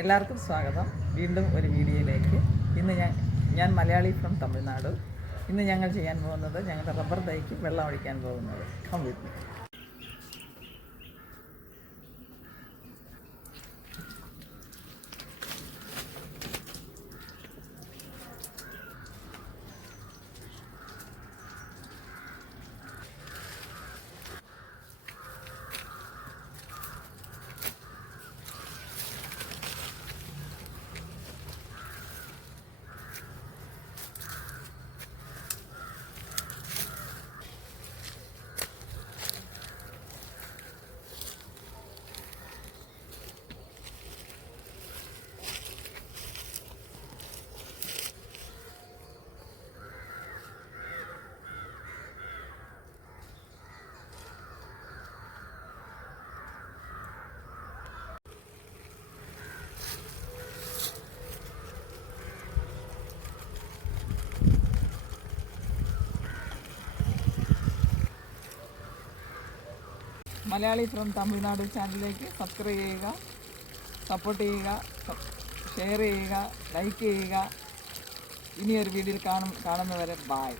എല്ലാവർക്കും സ്വാഗതം വീണ്ടും ഒരു വീഡിയോയിലേക്ക്. ഇന്ന് ഞാൻ മലയാളി ഫ്രം തമിഴ്നാട്. ഇന്ന് ഞങ്ങൾ ചെയ്യാൻ പോകുന്നത് ഞങ്ങളുടെ റബ്ബർ തൈക്ക് വെള്ളം ഒഴിക്കാൻ പോകുന്നത്. Come with me. Malayali from Tamil Nadu ചാനലിലേക്ക് സബ്സ്ക്രൈബ് ചെയ്യുക, സപ്പോർട്ട് ചെയ്യുക, ഷെയർ ചെയ്യുക, ലൈക്ക് ചെയ്യുക. ഇനിയൊരു വീഡിയോയിൽ കാണുന്നവരെ ബായ്.